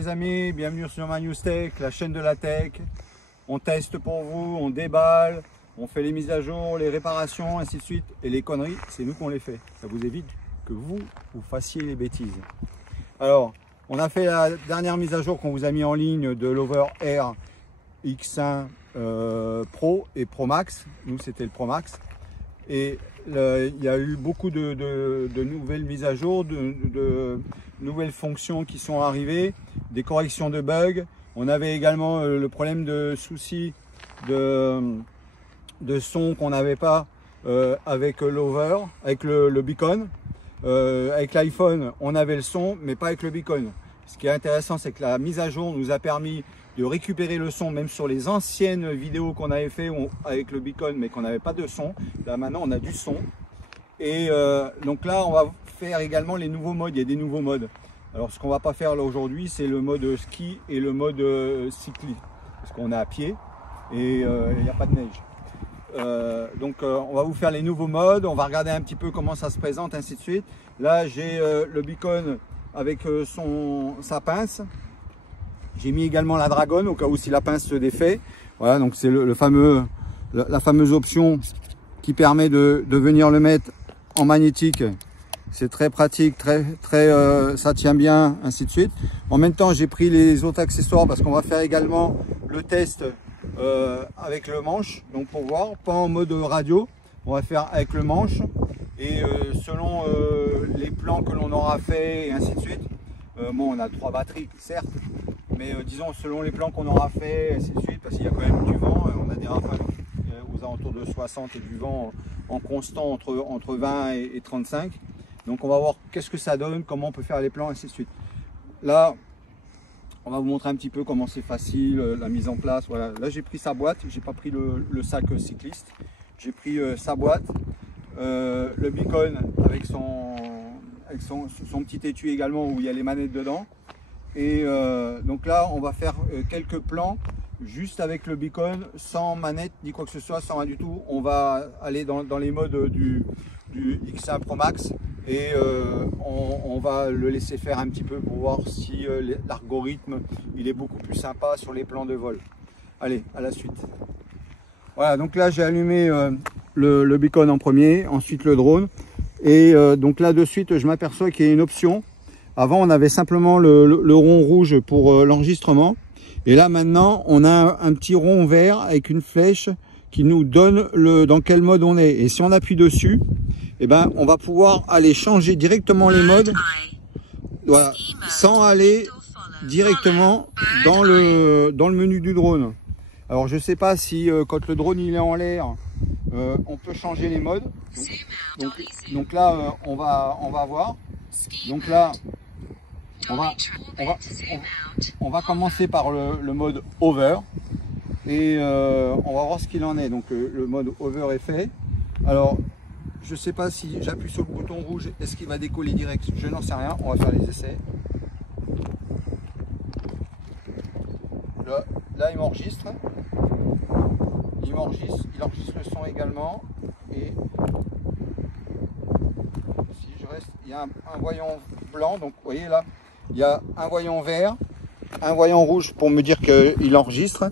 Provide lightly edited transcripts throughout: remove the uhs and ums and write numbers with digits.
les amis, bienvenue sur My News Tech, la chaîne de la tech. On teste pour vous, on déballe, on fait les mises à jour, les réparations, ainsi de suite. Et les conneries, c'est nous qu'on les fait. Ça vous évite que vous fassiez les bêtises. Alors, on a fait la dernière mise à jour qu'on vous a mis en ligne de l'Over Air X1 Pro et Pro Max. Nous, c'était le Pro Max. Et il y a eu beaucoup de nouvelles mises à jour, de nouvelles fonctions qui sont arrivées, des corrections de bugs. On avait également le problème de soucis de son qu'on n'avait pas avec l'Over, avec le beacon. Avec l'iPhone, on avait le son, mais pas avec le beacon. Ce qui est intéressant, c'est que la mise à jour nous a permis de récupérer le son, même sur les anciennes vidéos qu'on avait fait avec le beacon, mais qu'on n'avait pas de son. Là maintenant, on a du son. Et donc là, on va faire également les nouveaux modes. Il y a des nouveaux modes. Alors, ce qu'on va pas faire là aujourd'hui, c'est le mode ski et le mode cycliste, parce qu'on est à pied et il n'y a pas de neige. Donc on va vous faire les nouveaux modes, on va regarder un petit peu comment ça se présente, ainsi de suite. Là j'ai le beacon avec sa pince. J'ai mis également la dragonne au cas où si la pince se défait. Voilà, donc c'est la fameuse option qui permet de venir le mettre en magnétique. C'est très pratique, ça tient bien, ainsi de suite. En même temps, j'ai pris les autres accessoires parce qu'on va faire également le test avec le manche, donc pour voir, pas en mode radio, on va faire avec le manche et selon les plans que l'on aura fait et ainsi de suite. Bon, on a 3 batteries, certes, mais disons selon les plans qu'on aura fait, ainsi de suite, parce qu'il y a quand même du vent, on a des rafales aux alentours de 60 et du vent en constant entre 20 et 35. Donc on va voir qu'est-ce que ça donne, comment on peut faire les plans, ainsi de suite. Là, on va vous montrer un petit peu comment c'est facile, la mise en place. Voilà. Là, j'ai pris sa boîte, j'ai pas pris le sac cycliste. J'ai pris sa boîte, le beacon avec son petit étui également où il y a les manettes dedans. Et donc là, on va faire quelques plans juste avec le beacon, sans manette ni quoi que ce soit, sans rien du tout. On va aller dans les modes du X1 Pro Max et on va le laisser faire un petit peu pour voir si l'algorithme il est beaucoup plus sympa sur les plans de vol. Allez, à la suite. Voilà, donc là j'ai allumé le beacon en premier, ensuite le drone et donc là de suite je m'aperçois qu'il y a une option. Avant on avait simplement le rond rouge pour l'enregistrement et là maintenant on a un petit rond vert avec une flèche qui nous donne dans quel mode on est. Et si on appuie dessus, eh ben, on va pouvoir aller changer directement les modes, voilà, sans aller directement dans le menu du drone. Alors je sais pas si quand le drone il est en l'air, on peut changer les modes. Donc là, on va voir. Donc là, on va commencer par le mode hover. Et on va voir ce qu'il en est. Donc le mode hover est fait. Alors je sais pas si j'appuie sur le bouton rouge, est-ce qu'il va décoller direct? Je n'en sais rien, on va faire les essais. Là il m'enregistre. Il enregistre le son également. Et si je reste, il y a un voyant blanc, donc vous voyez là, il y a un voyant vert, un voyant rouge pour me dire qu'il enregistre.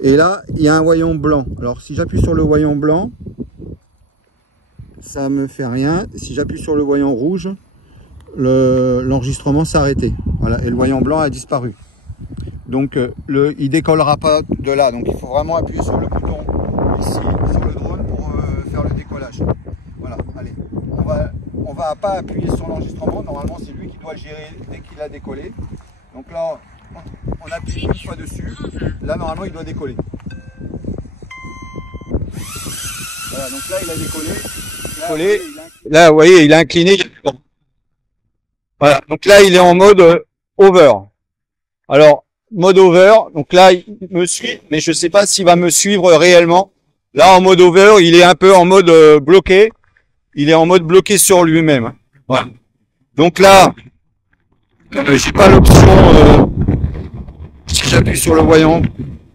Et là, il y a un voyant blanc. Alors, si j'appuie sur le voyant blanc, ça me fait rien. Si j'appuie sur le voyant rouge, l'enregistrement s'est arrêté. Voilà, et le voyant blanc a disparu. Donc, il décollera pas de là. Donc, il faut vraiment appuyer sur le bouton ici, sur le drone, pour faire le décollage. Voilà, allez. On va pas appuyer sur l'enregistrement. Normalement, c'est lui qui doit le gérer dès qu'il a décollé. Donc là, on appuie une fois dessus, là normalement il doit décoller. Voilà, donc là il a décollé. Là vous voyez il a incliné. Voilà, donc là il est en mode over. Alors, mode over, donc là il me suit, mais je sais pas s'il va me suivre réellement. Là en mode over, il est un peu en mode bloqué. Il est en mode bloqué sur lui-même. Voilà. Donc là, j'ai pas l'option... si j'appuie sur le voyant,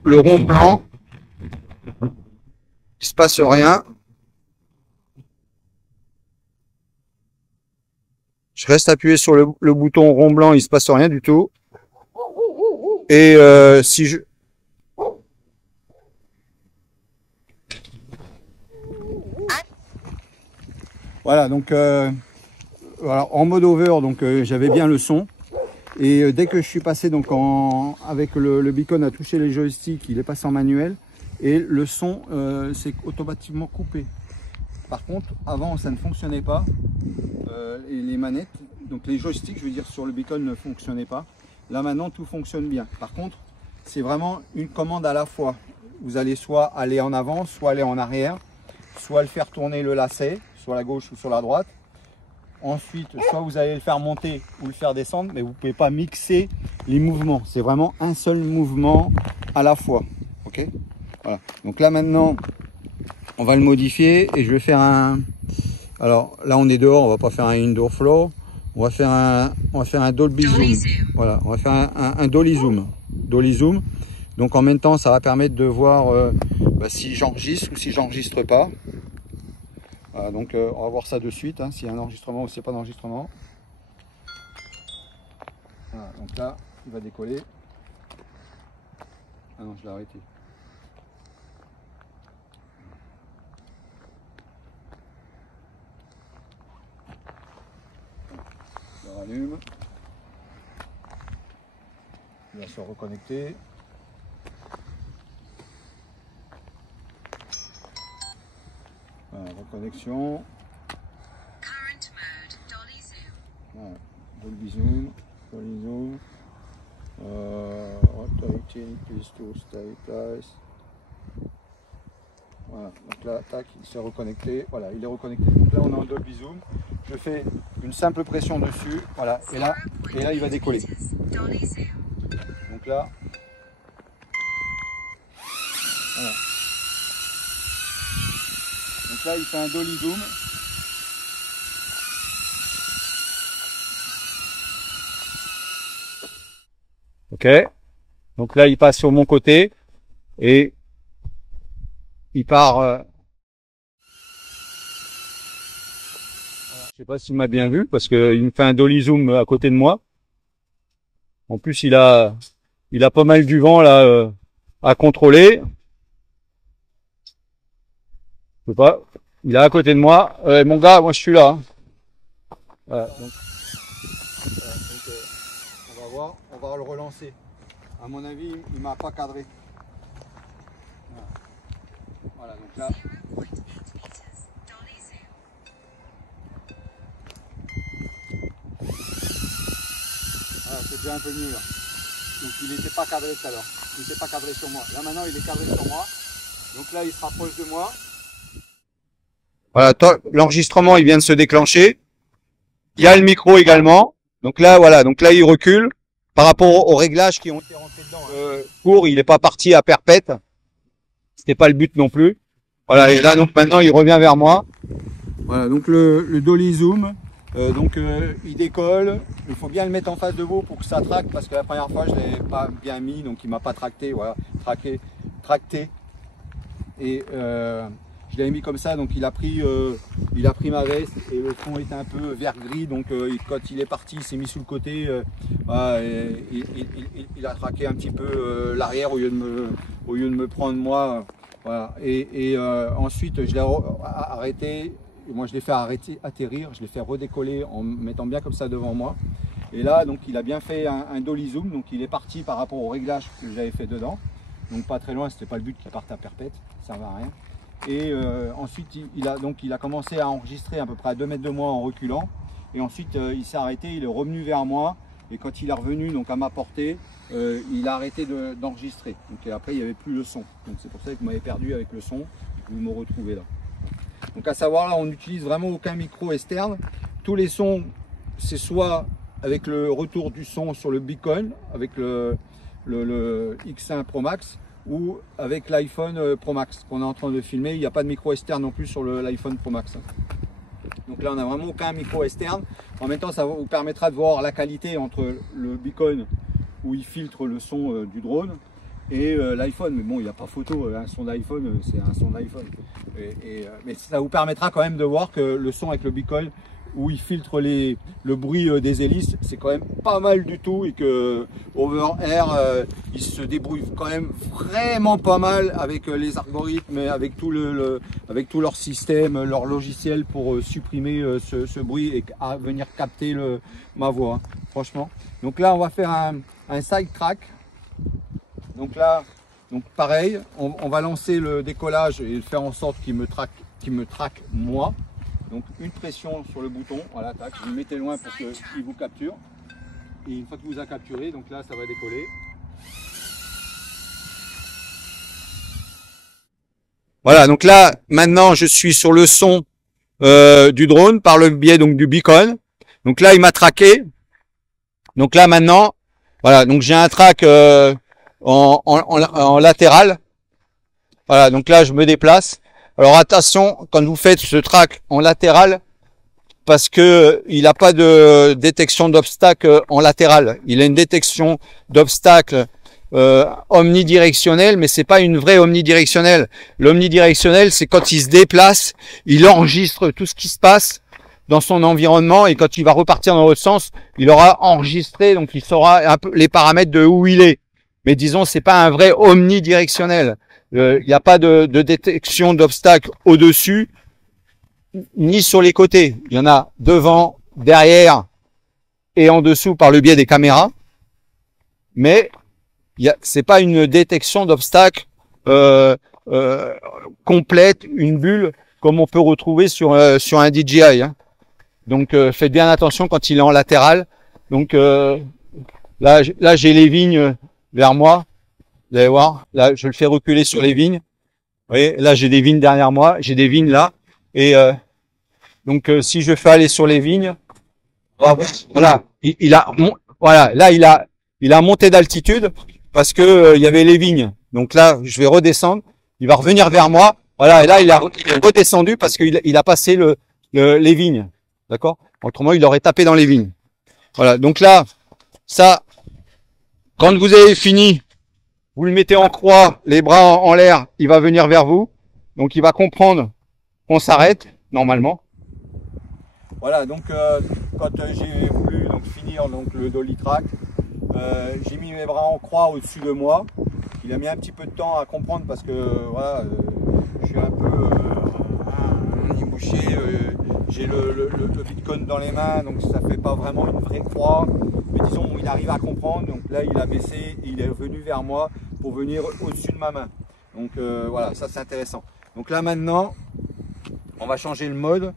le rond blanc, il se passe rien. Je reste appuyé sur le bouton rond blanc, il se passe rien du tout. Et si je... Voilà, donc voilà, en mode over, donc j'avais bien le son. Et dès que je suis passé donc avec le beacon à toucher les joysticks, il est passé en manuel. Et le son s'est automatiquement coupé. Par contre, avant ça ne fonctionnait pas. Et les manettes, donc les joysticks, je veux dire, sur le beacon ne fonctionnaient pas. Là maintenant tout fonctionne bien. Par contre, c'est vraiment une commande à la fois. Vous allez soit aller en avant, soit aller en arrière, soit le faire tourner le lacet, sur la gauche ou sur la droite. Ensuite, soit vous allez le faire monter ou le faire descendre, mais vous ne pouvez pas mixer les mouvements. C'est vraiment un seul mouvement à la fois. Ok, voilà. Donc là maintenant, on va le modifier et je vais faire un... Alors là on est dehors, on va pas faire un indoor flow. On va faire un Dolby Zoom. Voilà, on va faire un Dolly Zoom. Dolly Zoom. Donc en même temps, ça va permettre de voir si j'enregistre ou si j'enregistre pas. Voilà, donc on va voir ça de suite, hein, s'il y a un enregistrement ou s'il n'y a pas d'enregistrement. Voilà, donc là, il va décoller. Ah non, je l'ai arrêté. Je le rallume. Il va se reconnecter. Voilà, reconnexion. Voilà, Dolby Zoom. Dolby Zoom. Rotating, please to stay place. Voilà, donc là, tac, il s'est reconnecté. Voilà, il est reconnecté. Donc là, on est en Dolby Zoom. Je fais une simple pression dessus. Voilà, et là il va décoller. Donc là, voilà. Donc là, il fait un Dolly Zoom. Ok. Donc là, il passe sur mon côté et il part. Je sais pas s'il m'a bien vu parce qu'il me fait un Dolly Zoom à côté de moi. En plus, il a pas mal du vent là à contrôler. Je sais pas. Il est à côté de moi. Mon gars, moi je suis là. Hein. Voilà, donc, on va voir. On va le relancer. À mon avis, il m'a pas cadré. Voilà, donc là. Voilà, c'est déjà un peu mieux là. Donc il n'était pas cadré tout à l'heure. Il n'était pas cadré sur moi. Là maintenant, il est cadré sur moi. Donc là, il se rapproche de moi. Voilà, l'enregistrement, il vient de se déclencher. Il y a le micro également. Donc là, voilà. Donc là, il recule par rapport aux réglages qui ont été rentrés dedans. Il n'est pas parti à perpète. C'était pas le but non plus. Voilà. Et là, donc maintenant, il revient vers moi. Voilà. Donc le Dolly Zoom. Il décolle. Il faut bien le mettre en face de vous pour que ça tracte parce que la première fois, je l'ai pas bien mis, donc il m'a pas tracté. Voilà, tracté. Et je l'avais mis comme ça, donc il a pris ma veste et le fond était un peu vert gris, donc quand il est parti, il s'est mis sous le côté, il a traqué un petit peu l'arrière au lieu de me prendre moi, voilà. Et ensuite je l'ai arrêté, et moi je l'ai fait atterrir, je l'ai fait redécoller en me mettant bien comme ça devant moi. Et là donc il a bien fait un Dolly Zoom, donc il est parti par rapport au réglage que j'avais fait dedans. Donc pas très loin, c'était pas le but qu'il parte à perpète, ça ne servait à rien. Et ensuite il a commencé à enregistrer à peu près à 2 mètres de moi en reculant. Et ensuite il s'est arrêté, il est revenu vers moi. Et quand il est revenu donc à ma portée, il a arrêté d'enregistrer. Donc et après il n'y avait plus le son. Donc c'est pour ça que vous m'avez perdu avec le son. Vous me retrouvez là. Donc à savoir là, on n'utilise vraiment aucun micro externe. Tous les sons, c'est soit avec le retour du son sur le beacon, avec le X1 Pro Max, ou avec l'iPhone Pro Max qu'on est en train de filmer. Il n'y a pas de micro externe non plus sur l'iPhone Pro Max. Donc là on n'a vraiment aucun micro externe. En même temps ça vous permettra de voir la qualité entre le beacon où il filtre le son du drone et l'iPhone. Mais bon, il n'y a pas photo, un son d'iPhone c'est un son d'iPhone. Mais ça vous permettra quand même de voir que le son avec le beacon où il filtre le bruit des hélices, c'est quand même pas mal du tout, et que Over-Air, il se débrouille quand même vraiment pas mal avec les algorithmes et avec avec tout leur système, leur logiciel pour supprimer ce bruit et à venir capter ma voix, hein, franchement. Donc là, on va faire un side track. Donc là, donc pareil, on va lancer le décollage et faire en sorte qu'il me traque moi. Donc une pression sur le bouton, voilà, tac, vous le mettez loin pour qu'il vous capture. Et une fois que vous a capturé, donc là ça va décoller. Voilà, donc là maintenant je suis sur le son du drone par le biais donc du beacon. Donc là il m'a traqué. Donc là maintenant, voilà, donc j'ai un track en latéral. Voilà, donc là je me déplace. Alors attention, quand vous faites ce track en latéral, parce que il n'a pas de détection d'obstacle en latéral. Il a une détection d'obstacle omnidirectionnelle, mais c'est pas une vraie omnidirectionnelle. L'omnidirectionnelle, c'est quand il se déplace, il enregistre tout ce qui se passe dans son environnement, et quand il va repartir dans l'autre sens, il aura enregistré, donc il saura un peu les paramètres de où il est. Mais disons, c'est pas un vrai omnidirectionnel. Il n'y a pas de détection d'obstacles au-dessus ni sur les côtés. Il y en a devant, derrière et en dessous par le biais des caméras. Mais c'est pas une détection d'obstacles complète, une bulle comme on peut retrouver sur un DJI. Hein. Donc faites bien attention quand il est en latéral. Donc là j'ai les vignes vers moi. Vous allez voir, là je le fais reculer sur les vignes. Vous voyez, là j'ai des vignes derrière moi, j'ai des vignes là. Et donc si je fais aller sur les vignes, voilà, voilà, là il a monté d'altitude parce que il y avait les vignes. Donc là je vais redescendre, il va revenir vers moi. Voilà, et là il est redescendu parce qu'il a passé les vignes. D'accord? Autrement il aurait tapé dans les vignes. Voilà, donc là, ça, quand vous avez fini, vous le mettez en croix, les bras en l'air, il va venir vers vous. Donc il va comprendre qu'on s'arrête, normalement. Voilà, donc quand j'ai voulu finir le dolly track, j'ai mis mes bras en croix au-dessus de moi. Il a mis un petit peu de temps à comprendre parce que voilà, je suis un peu bouché, j'ai le beacon dans les mains, donc ça fait pas vraiment une vraie croix. Mais disons, il arrive à comprendre, donc là il a baissé et il est revenu vers moi pour venir au-dessus de ma main. Donc voilà, ça c'est intéressant. Donc là maintenant, on va changer le mode.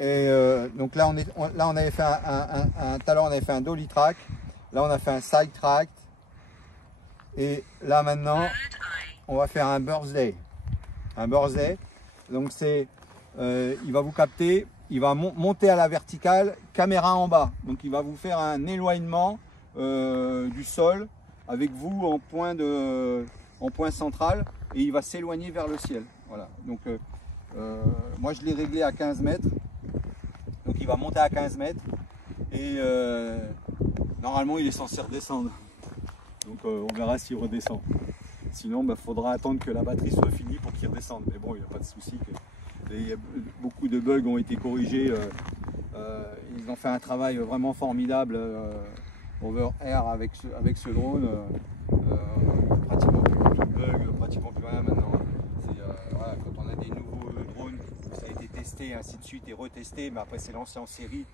Et donc là on avait fait tout à l'heure on avait fait un dolly track. Là on a fait un side track. Et là maintenant, on va faire un birthday. Un birthday. Donc c'est, il va vous capter, il va monter à la verticale, caméra en bas. Donc il va vous faire un éloignement du sol avec vous en point central, et il va s'éloigner vers le ciel. Voilà. Donc moi je l'ai réglé à 15 mètres. Donc il va monter à 15 mètres et normalement il est censé redescendre. Donc on verra s'il redescend. Sinon il faudra attendre que la batterie soit finie pour qu'il redescende. Mais bon, il n'y a pas de souci. Beaucoup de bugs ont été corrigés. Ils ont fait un travail vraiment formidable. Over-Air avec ce drone. Pratiquement plus de bugs, pratiquement plus rien maintenant. Voilà, quand on a des nouveaux drones, ça a été testé, ainsi de suite, et retesté, mais après c'est lancé en série.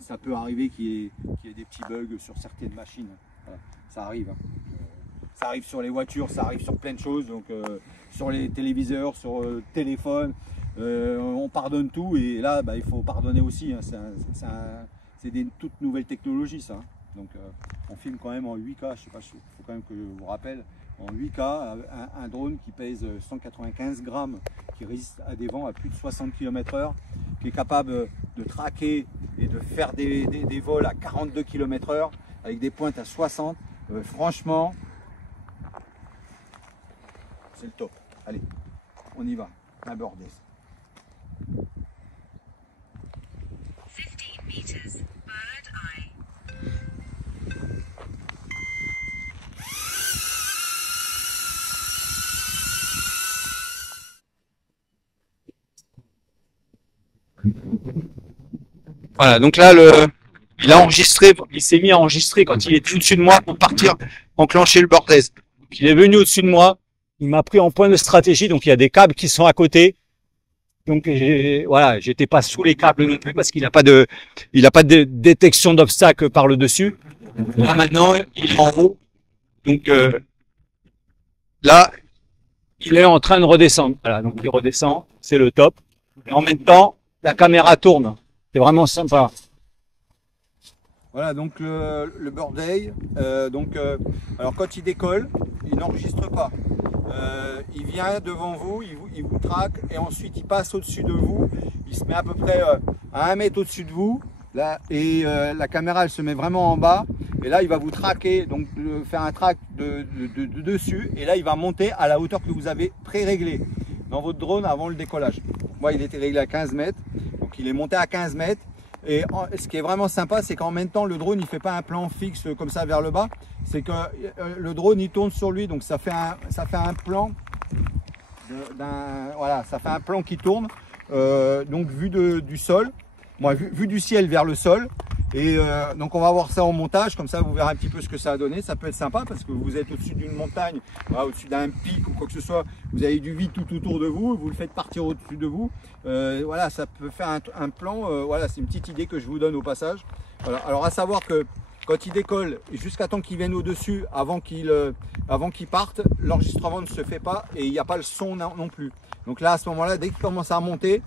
Ça peut arriver qu'il y ait des petits bugs sur certaines machines. Voilà, ça arrive. Hein. Ça arrive sur les voitures, ça arrive sur plein de choses, donc sur les téléviseurs, sur le téléphone, on pardonne tout, et là il faut pardonner aussi. Hein. C'est des toutes nouvelles technologies ça. Hein. Donc on filme quand même en 8K, je sais pas, il faut quand même que je vous rappelle, en 8K, un drone qui pèse 195 grammes, qui résiste à des vents à plus de 60 km/h, qui est capable de traquer et de faire des vols à 42 km/h avec des pointes à 60. Franchement, c'est le top. Allez, on y va, un birthday. 15 meters, bird eye. Voilà, donc là, il a enregistré, il s'est mis à enregistrer quand il était au-dessus de moi pour partir enclencher le bordel. Donc, il est venu au-dessus de moi, il m'a pris en point de stratégie, donc il y a des câbles qui sont à côté. Donc voilà, j'étais pas sous les câbles non plus parce qu'il n'a pas de détection d'obstacles par le dessus. Là maintenant, il est en haut. Donc là, il est en train de redescendre. Voilà, donc il redescend, c'est le top. Et en même temps, la caméra tourne. C'est vraiment sympa. Voilà, donc le Bird-Day, alors quand il décolle, il n'enregistre pas. Il vient devant vous, il vous traque et ensuite il passe au-dessus de vous. Il se met à peu près à 1 mètre au-dessus de vous. Là, et la caméra elle se met vraiment en bas. Et là il va vous traquer, donc faire un track de dessus. Et là il va monter à la hauteur que vous avez pré-réglée dans votre drone avant le décollage. Moi il était réglé à 15 mètres, donc il est monté à 15 mètres. Et ce qui est vraiment sympa, c'est qu'en même temps, le drone, il fait pas un plan fixe comme ça vers le bas. C'est que le drone, il tourne sur lui, donc ça fait un plan voilà, ça fait un plan qui tourne, donc vu du sol, moi vu du ciel vers le sol. Et donc on va voir ça en montage, comme ça vous verrez un petit peu ce que ça a donné. Ça peut être sympa parce que vous êtes au-dessus d'une montagne, voilà, au-dessus d'un pic ou quoi que ce soit, vous avez du vide tout autour de vous, vous le faites partir au-dessus de vous. Voilà, ça peut faire un plan, voilà, c'est une petite idée que je vous donne au passage. Voilà. Alors à savoir que quand il décolle, jusqu'à temps qu'il vienne au-dessus, avant qu'il parte, l'enregistrement ne se fait pas et il n'y a pas le son non plus. Donc là à ce moment-là, dès qu'il commence à remonter,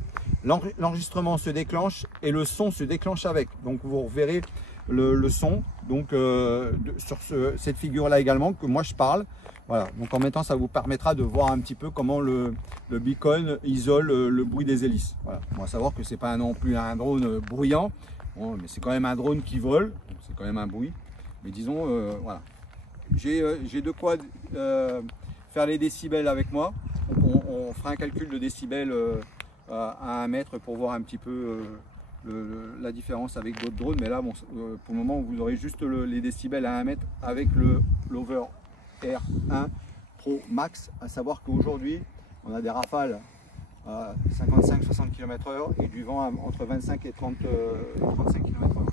l'enregistrement se déclenche et le son se déclenche avec. Donc vous reverrez le son donc, sur cette figure là également que moi je parle. Voilà, donc en même temps ça vous permettra de voir un petit peu comment le beacon isole le bruit des hélices. Voilà. On va savoir que c'est pas non plus un drone bruyant, bon, mais c'est quand même un drone qui vole, c'est quand même un bruit. Mais disons, voilà, j'ai de quoi faire les décibels avec moi. Donc on fera un calcul de décibels à 1 mètre pour voir un petit peu la différence avec d'autres drones. Mais là, bon, pour le moment, vous aurez juste les décibels à 1 mètre avec l'Over R1 Pro Max. À savoir qu'aujourd'hui, on a des rafales à 55-60 km/h et du vent entre 25 et 35 km/h.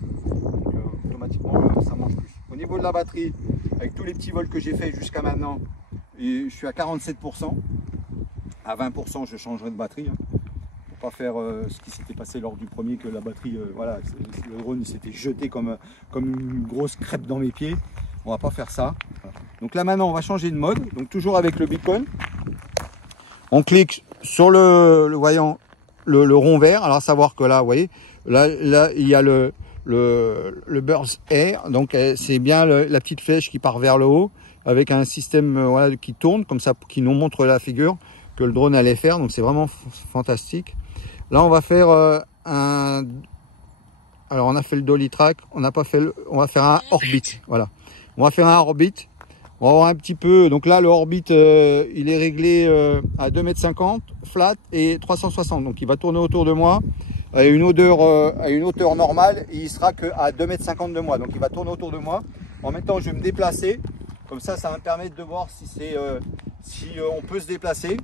Donc, automatiquement, ça mange plus. Au niveau de la batterie, avec tous les petits vols que j'ai fait jusqu'à maintenant, et je suis à 47%. À 20%, je changerai de batterie. Pas faire ce qui s'était passé lors du premier, que la batterie, voilà, le drone il s'était jeté comme une grosse crêpe dans mes pieds. On va pas faire ça. Voilà. Donc là maintenant on va changer de mode, donc toujours avec le beacon. On clique sur le voyant, le rond vert. Alors à savoir que là, vous voyez, là il y a le Burst Air, donc c'est bien la petite flèche qui part vers le haut avec un système voilà, qui tourne comme ça, qui nous montre la figure que le drone allait faire. Donc c'est vraiment fantastique. Là, on va faire alors on a fait le dolly track, on n'a pas fait on va faire un orbit. Voilà, on va faire un orbit. On va voir un petit peu. Donc là, le orbit, il est réglé à 2,50 m flat et 360. Donc il va tourner autour de moi à une hauteur normale. Et il sera que à 2,50 m de moi. Donc il va tourner autour de moi. En même temps, je vais me déplacer. Comme ça, ça va me permettre de voir si on peut se déplacer.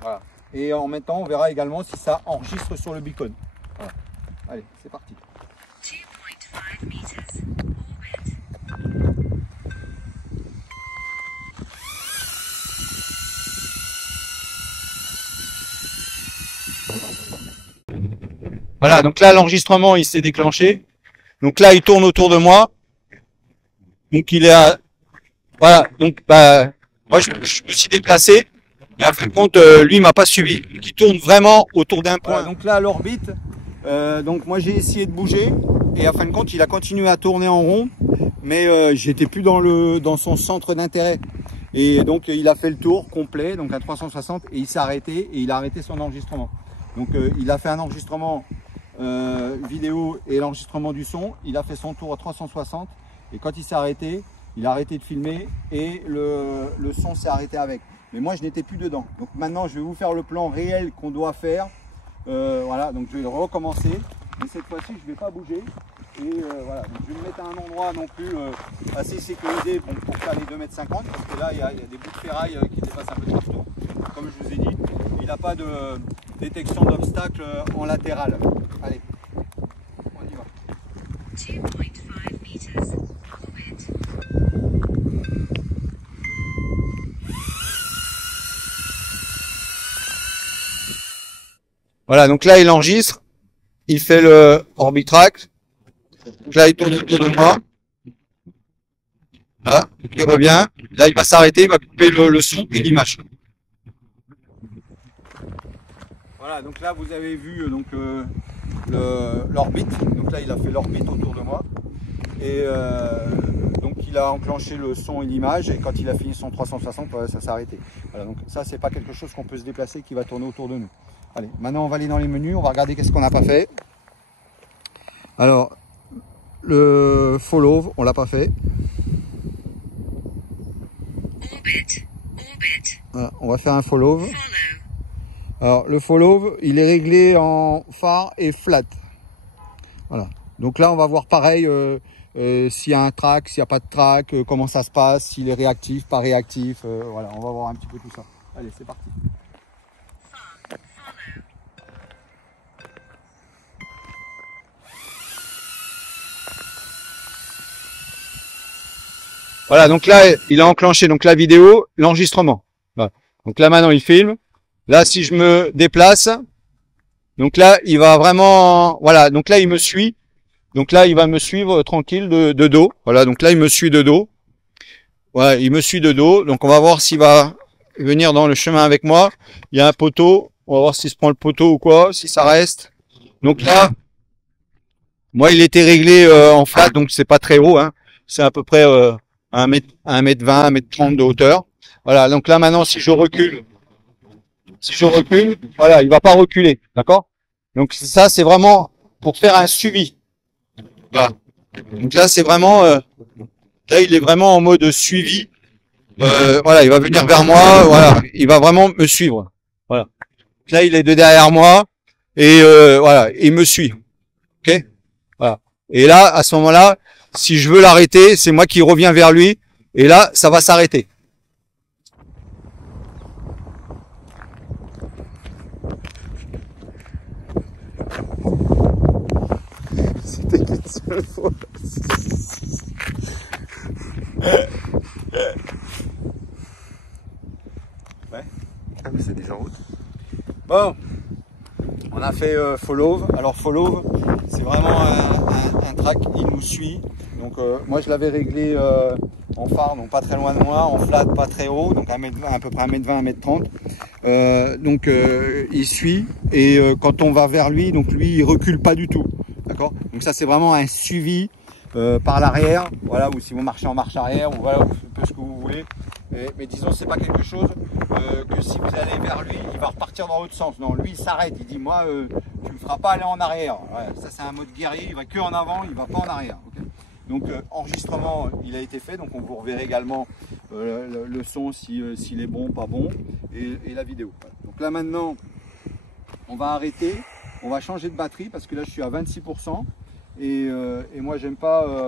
Voilà. Et en même temps, on verra également si ça enregistre sur le beacon. Voilà. Allez, c'est parti. 2.5 meters. Voilà, donc là, l'enregistrement, il s'est déclenché. Donc là, il tourne autour de moi. Donc il est à... Voilà, donc bah, moi, je me suis déplacé. Et à fin de compte, lui, il m'a pas suivi. Donc, il tourne vraiment autour d'un point. Voilà, donc là, l'orbite, donc moi, j'ai essayé de bouger. Et à fin de compte, il a continué à tourner en rond. Mais j'étais plus dans son centre d'intérêt. Et donc, il a fait le tour complet, donc à 360. Et il s'est arrêté. Et il a arrêté son enregistrement. Donc, il a fait un enregistrement vidéo et l'enregistrement du son. Il a fait son tour à 360. Et quand il s'est arrêté, il a arrêté de filmer. Et le son s'est arrêté avec. Mais moi je n'étais plus dedans. Donc maintenant je vais vous faire le plan réel qu'on doit faire. Voilà, donc je vais recommencer. Mais cette fois-ci je ne vais pas bouger. Et voilà, donc je vais me mettre à un endroit non plus assez sécurisé pour faire les 2,50 m. Parce que là il y a des bouts de ferraille qui dépassent un peu de partout. Comme je vous ai dit, il n'a pas de détection d'obstacles en latéral. Allez. 2.5 meters. Orbit. Voilà, donc là il enregistre, il fait le Orbitrack. Donc là il tourne autour de moi. Là, il revient. Là il va s'arrêter, il va couper le son et l'image. Voilà, donc là vous avez vu donc l'orbite. Donc là il a fait l'orbite autour de moi. Et donc il a enclenché le son et l'image, et quand il a fini son 360, ça s'est arrêté. Voilà, donc ça c'est pas quelque chose qu'on peut se déplacer, qui va tourner autour de nous. Allez, maintenant on va aller dans les menus, on va regarder qu'est-ce qu'on n'a pas fait. Alors, le follow, on l'a pas fait. Orbit. Orbit. Voilà, on va faire un follow. Follow. Alors le follow, il est réglé en phare et flat. Voilà. Donc là on va voir pareil s'il y a un track, s'il n'y a pas de track, comment ça se passe, s'il est réactif, pas réactif. Voilà, on va voir un petit peu tout ça. Allez, c'est parti. Follow. Voilà, donc là il a enclenché donc la vidéo, l'enregistrement. Voilà. Donc là maintenant il filme. Là si je me déplace, donc là il va vraiment, voilà, donc là il me suit. Donc là, il va me suivre tranquille de dos. Voilà, donc là, il me suit de dos. Voilà, il me suit de dos. Donc on va voir s'il va venir dans le chemin avec moi. Il y a un poteau. On va voir s'il se prend le poteau ou quoi, si ça reste. Donc là, moi, il était réglé en flat, donc c'est pas très haut. Hein. C'est à peu près 1 mètre 20, 1 mètre 30 de hauteur. Voilà, donc là maintenant, si je recule, voilà, il va pas reculer. D'accord? Donc ça, c'est vraiment pour faire un suivi. Voilà. Donc là, c'est vraiment, là, il est vraiment en mode suivi. Voilà, il va venir vers moi. Voilà, il va vraiment me suivre. Voilà. Là, il est de derrière moi et voilà, il me suit. Ok. Voilà. Et là, à ce moment-là, si je veux l'arrêter, c'est moi qui reviens vers lui. Et là, ça va s'arrêter. C'était qu'une seule fois. Ouais, ah, mais c'est déjà en route. Bon, on a fait follow. Alors follow, c'est vraiment un track, il nous suit. Donc moi je l'avais réglé en phare, donc pas très loin de moi, en flat pas très haut, donc à peu près 1 mètre 20, 1 mètre 30. Donc il suit, et quand on va vers lui, donc lui il recule pas du tout. D'accord. Donc ça c'est vraiment un suivi par l'arrière, voilà, ou si vous marchez en marche arrière, ou voilà, un peu ce que vous voulez. Mais disons, c'est pas quelque chose que si vous allez vers lui, il va repartir dans l'autre sens. Non, lui il s'arrête, il dit moi tu me feras pas aller en arrière. Ouais, ça c'est un mode guerrier, il va que en avant, il va pas en arrière. Okay. Donc enregistrement il a été fait, donc on vous reverra également le son s'il est bon, pas bon, et la vidéo. Voilà. Donc là maintenant on va arrêter, on va changer de batterie parce que là je suis à 26%, et moi j'aime pas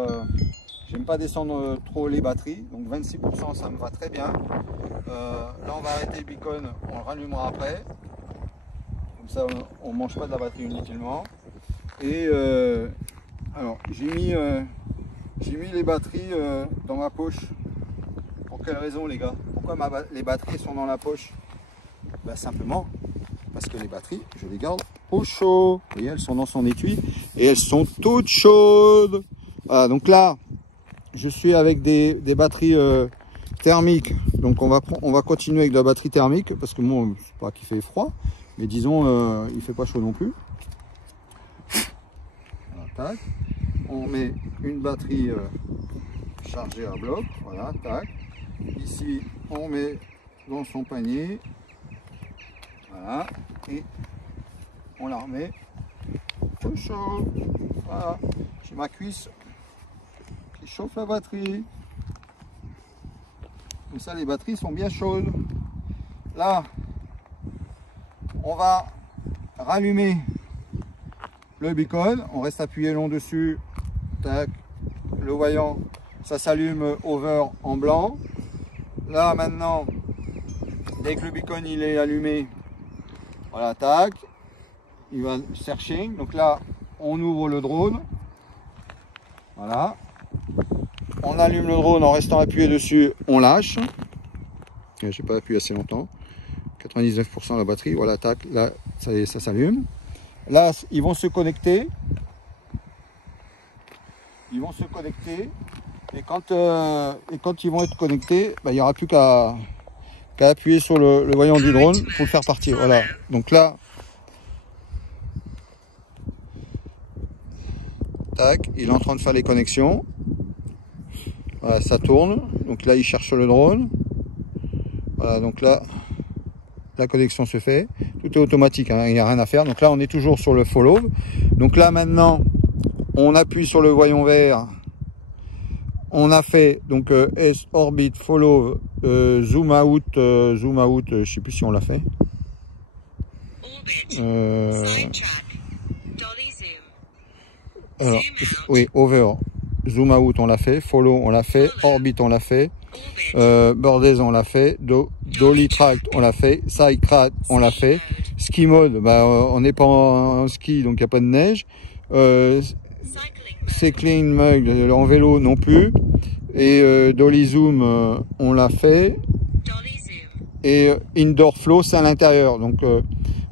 descendre trop les batteries, donc 26% ça me va très bien. Là on va arrêter le beacon, on le rallumera après, comme ça on mange pas de la batterie inutilement. Et alors j'ai mis les batteries dans ma poche. Pour quelle raison les gars? Pourquoi les batteries sont dans la poche? Bah, simplement parce que les batteries je les garde au chaud. Vous voyez, elles sont dans son étui et elles sont toutes chaudes. Voilà, donc là je suis avec des batteries thermiques, donc on va continuer avec de la batterie thermique parce que moi c'est pas qu'il fait froid, mais disons il fait pas chaud non plus. Voilà, tac. On met une batterie chargée à bloc, voilà, tac. Ici on met dans son panier, voilà, et on la remet au chaud. Voilà, j'ai ma cuisse qui chauffe la batterie. Comme ça les batteries sont bien chaudes. Là on va rallumer le beacon, on reste appuyé long dessus, tac, le voyant ça s'allume over en blanc. Là maintenant dès que le beacon il est allumé, voilà, tac, il va searching. Donc là on ouvre le drone, Voilà. On allume le drone en restant appuyé dessus, on lâche. Je n'ai pas appuyé assez longtemps. 99% de la batterie, voilà, tac, là, ça s'allume. Là, ils vont se connecter. Ils vont se connecter. Et quand ils vont être connectés, bah, il n'y aura plus qu'à appuyer sur le voyant du drone pour le faire partir. Voilà. Donc là, tac, il est en train de faire les connexions. Voilà, ça tourne. Donc là, il cherche le drone. Voilà, donc là, la connexion se fait. Tout est automatique, hein, il n'y a rien à faire. Donc là, on est toujours sur le follow. Donc là, maintenant, on appuie sur le voyant vert. On a fait donc S orbit follow zoom out, je sais plus si on l'a fait. Alors, oui, over, zoom out on l'a fait, follow on l'a fait, orbit on l'a fait, bird on l'a fait, dolly track on l'a fait, side track on l'a fait, ski mode, bah, on n'est pas en ski donc il n'y a pas de neige. Cycling mode en vélo non plus, et dolly zoom on l'a fait, et indoor flow c'est à l'intérieur, donc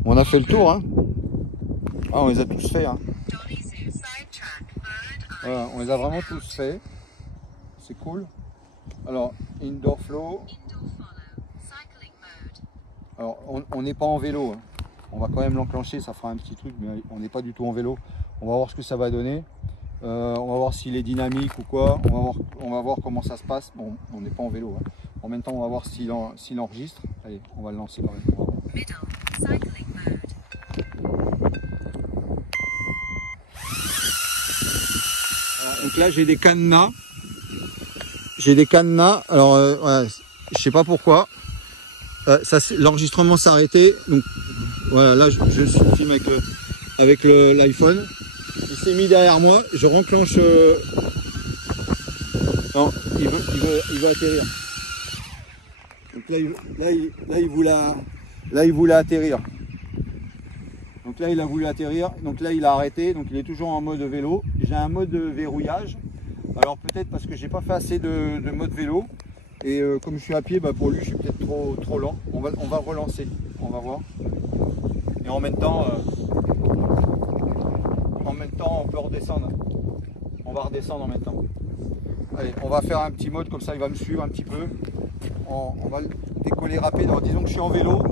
on a fait le tour, hein. Ah, on les a tous fait, hein. Voilà, on les a vraiment tous fait, c'est cool. Alors indoor flow, alors on n'est pas en vélo, hein. On va quand même l'enclencher, ça fera un petit truc, mais on n'est pas du tout en vélo. On va voir ce que ça va donner. On va voir s'il est dynamique ou quoi. On va voir comment ça se passe. Bon, on n'est pas en vélo, hein. En même temps, on va voir s'il enregistre. Allez, on va le lancer quand même. Donc là, j'ai des cadenas. Alors, ouais, je sais pas pourquoi. L'enregistrement s'est arrêté. Donc voilà, là, je filme avec l'iPhone. Il s'est mis derrière moi, je renclenche. Non, il veut atterrir. Donc là, il voulait atterrir. Donc là, il a voulu atterrir. Donc là, il a arrêté. Donc il est toujours en mode vélo. J'ai un mode verrouillage. Alors peut-être parce que j'ai pas fait assez de mode vélo. Et comme je suis à pied, bah, pour lui, je suis peut-être trop lent. On va relancer. On va voir. Et en même temps, on peut redescendre. On va redescendre en même temps. Allez, on va faire un petit mode comme ça, il va me suivre un petit peu. On va le décoller rapide. Alors disons que je suis en vélo.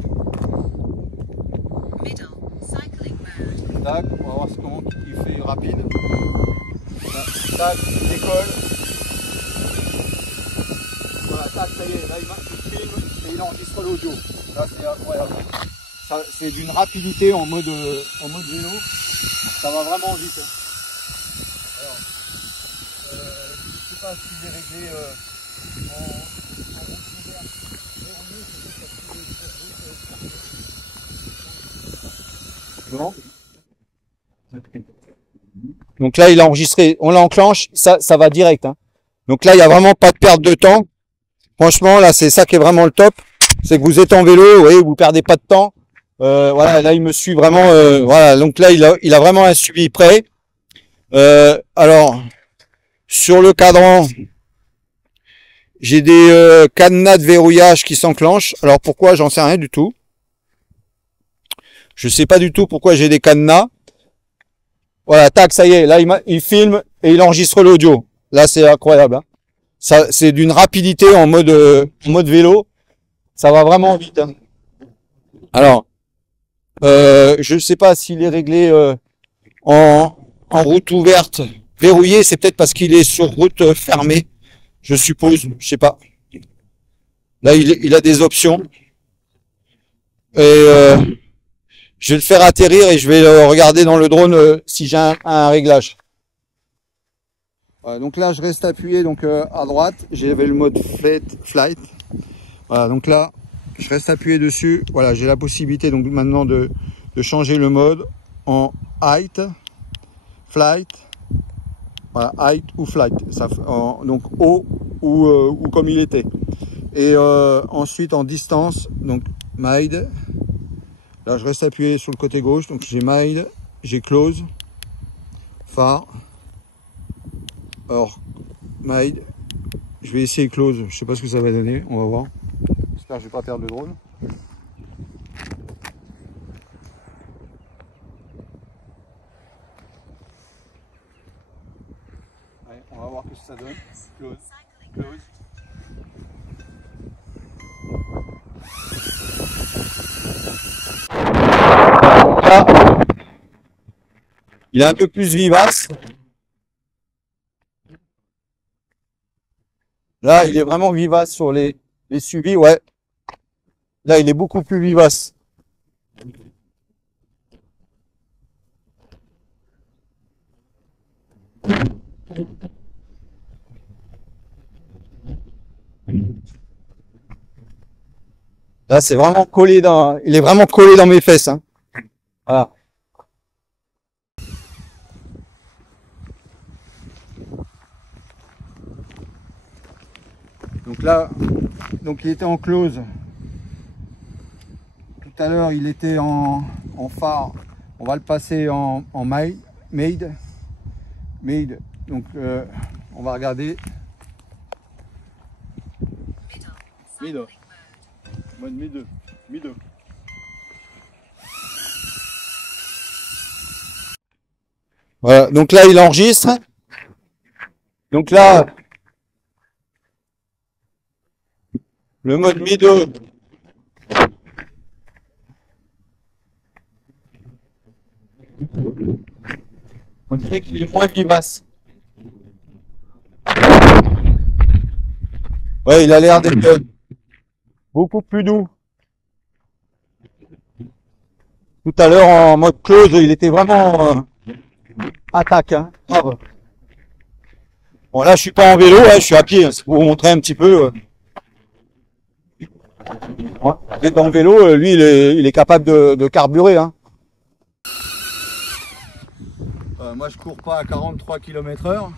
Tac, on va voir comment il fait rapide. Tac, il décolle. Voilà, tac, ça y est, là il filme et il enregistre l'audio. Là c'est incroyable. C'est d'une rapidité en mode vélo. Ça va vraiment vite. Alors, je ne sais pas si j'ai réglé en route ouverte. Non. Donc là, il a enregistré. On l'enclenche, ça va direct, hein. Donc là, il n'y a vraiment pas de perte de temps. Franchement, là, c'est ça qui est vraiment le top. C'est que vous êtes en vélo, vous voyez, vous perdez pas de temps. Voilà, là il me suit vraiment. Voilà, donc là il a vraiment un suivi prêt. Alors sur le cadran, j'ai des cadenas de verrouillage qui s'enclenchent. Alors pourquoi, j'en sais rien du tout. Je sais pas du tout pourquoi j'ai des cadenas. Voilà, tac, ça y est. Là il filme et il enregistre l'audio. Là c'est incroyable, hein. Ça, c'est d'une rapidité en mode vélo. Ça va vraiment vite, hein. Alors. Je ne sais pas s'il est réglé en route ouverte verrouillée, c'est peut-être parce qu'il est sur route fermée, je suppose, je sais pas. Là, il a des options. Et je vais le faire atterrir et je vais regarder dans le drone si j'ai un réglage. Voilà, donc là, je reste appuyé donc à droite. J'avais le mode flight. Voilà, donc là, je reste appuyé dessus. Voilà, j'ai la possibilité donc maintenant de changer le mode en height, flight. Voilà, height ou flight. Ça, donc haut ou comme il était. Et ensuite en distance, donc mide. Là, je reste appuyé sur le côté gauche. Donc j'ai mide, j'ai close, phare. Alors, Made, je vais essayer close, je sais pas ce que ça va donner, on va voir. J'espère que je vais pas perdre le drone. Allez, on va voir ce que ça donne. Close, close. Là, il est un peu plus vivace. Là, il est vraiment vivace sur les suivis, ouais. Là, il est beaucoup plus vivace. Là, c'est vraiment collé dans, il est vraiment collé dans mes fesses, hein. Voilà. Donc là, donc il était en close. Tout à l'heure, il était en phare. On va le passer en made. Donc, on va regarder. Middle. Mode mid. Voilà, donc là il enregistre. Donc là, le mode middle. On dirait qu'il est moins vivace. Ouais, il a l'air d'être beaucoup plus doux. Tout à l'heure en mode close, il était vraiment attaque, hein. Grave. Bon là je suis pas en vélo, hein, je suis à pied, hein, c'est pour vous montrer un petit peu. Ouais. Dans le vélo, lui il est capable de carburer, hein. Moi je cours pas à 43 km/h,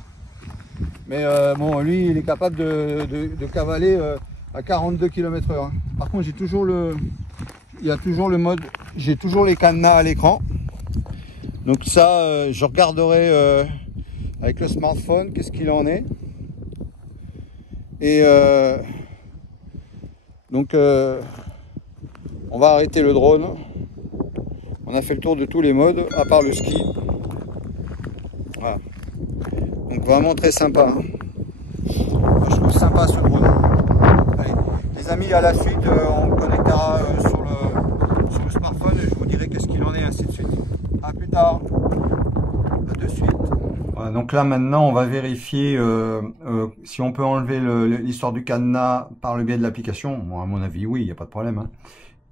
mais bon lui il est capable de cavaler à 42 km/h. Hein. Par contre il y a toujours le mode, j'ai toujours les cadenas à l'écran. Donc ça je regarderai avec le smartphone qu'est-ce qu'il en est. Et donc on va arrêter le drone. On a fait le tour de tous les modes à part le ski. Voilà. Donc vraiment très sympa. Hein. Moi, je trouve sympa ce drone. Allez, les amis, à la suite, on me connectera sur le smartphone et je vous dirai qu'est-ce qu'il en est, ainsi de suite. A plus tard. À de suite. Voilà, donc là maintenant on va vérifier si on peut enlever l'histoire du cadenas par le biais de l'application. Bon, à mon avis oui, il n'y a pas de problème. Hein.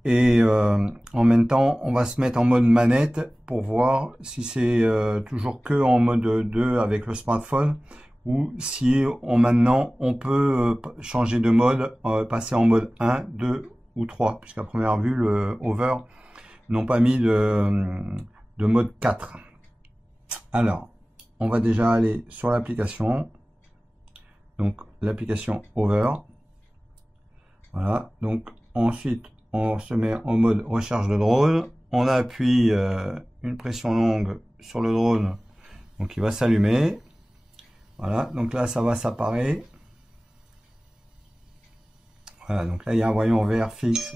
Et en même temps on va se mettre en mode manette pour voir si c'est toujours que en mode 2 avec le smartphone ou si maintenant on peut changer de mode, passer en mode 1, 2 ou 3, puisqu'à première vue le Hover n'ont pas mis de mode 4. Alors on va déjà aller sur l'application, donc l'application Hover. Voilà, donc ensuite on se met en mode recherche de drone, on appuie une pression longue sur le drone, donc il va s'allumer. Voilà, donc là ça va s'apparaître. Voilà, donc là il y a un voyant vert fixe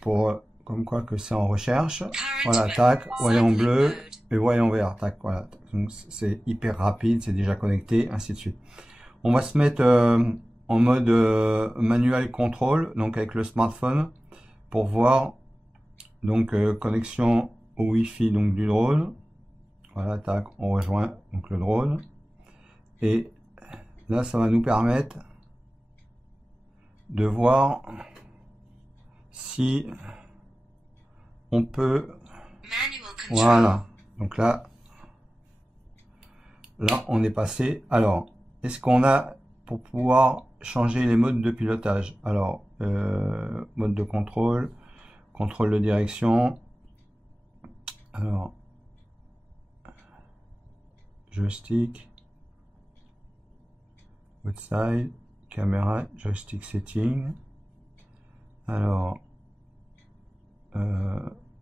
pour comme quoi que c'est en recherche. Voilà, tac, voyant bleu et voyant vert, tac, voilà. Donc c'est hyper rapide, c'est déjà connecté, ainsi de suite. On va se mettre en mode manuel contrôle, donc avec le smartphone, pour voir donc connexion au Wi-Fi donc du drone. Voilà, tac, on rejoint donc le drone. Et là, ça va nous permettre de voir si on peut. Voilà, donc là on est passé. Alors, est-ce qu'on a pour pouvoir changer les modes de pilotage? Alors, mode de contrôle, contrôle de direction. Alors, joystick, outside, caméra, joystick setting. Alors,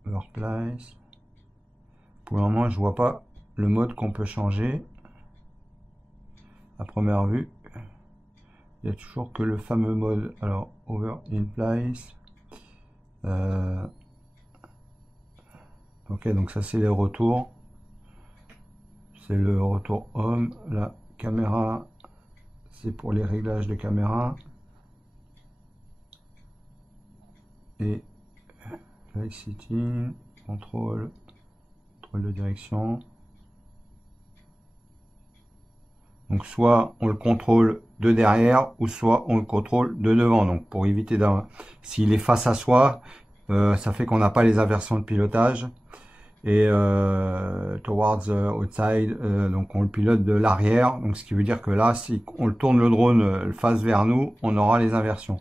workplace. Pour le moment, je vois pas le mode qu'on peut changer. à première vue, il n'y a toujours que le fameux mode. Alors, over in place. Ok, donc ça c'est les retours. C'est le retour home. La caméra, c'est pour les réglages de caméra. Et light setting, contrôle de direction. Donc soit on le contrôle de derrière ou soit on le contrôle de devant. Donc pour éviter s'il est face à soi, ça fait qu'on n'a pas les inversions de pilotage. Et towards outside, donc on le pilote de l'arrière. Donc ce qui veut dire que là, si on le tourne le drone face vers nous, on aura les inversions.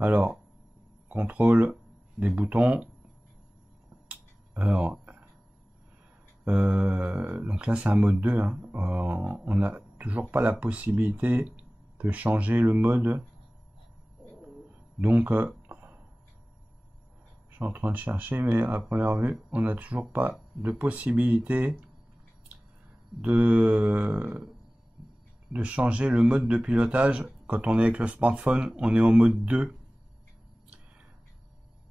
Alors contrôle des boutons. Alors donc là c'est un mode 2 hein. On n'a toujours pas la possibilité de changer le mode, donc je suis en train de chercher, mais à première vue on n'a toujours pas de possibilité de changer le mode de pilotage. Quand on est avec le smartphone, on est en mode 2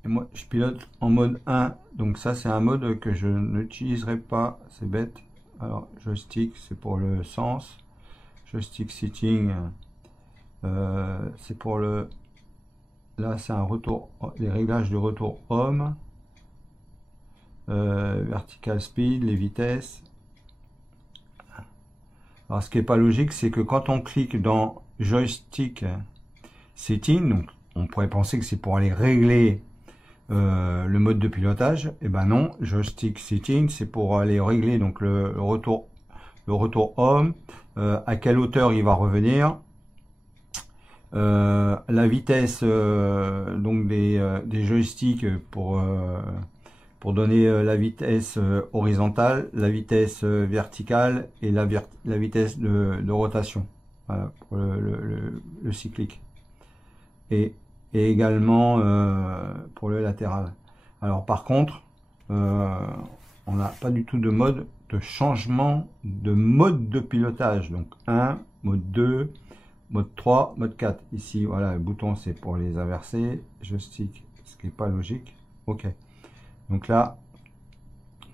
et moi je pilote en mode 1, donc ça c'est un mode que je n'utiliserai pas, c'est bête. Alors joystick c'est pour le sens, joystick setting c'est pour le, là c'est un retour, les réglages de retour home, vertical speed, les vitesses. Alors ce qui est pas logique, c'est que quand on clique dans joystick setting, donc on pourrait penser que c'est pour aller régler le mode de pilotage. Et ben non, joystick setting c'est pour aller régler donc le retour home, à quelle hauteur il va revenir, la vitesse donc des joysticks pour donner la vitesse horizontale, la vitesse verticale et la vitesse de rotation, voilà, pour le cyclique, et également pour le latéral. Alors par contre on n'a pas du tout de mode de changement de mode de pilotage, donc 1, mode 2, mode 3, mode 4. Ici voilà, le bouton c'est pour les inverser, joystick, ce qui n'est pas logique. Ok, donc là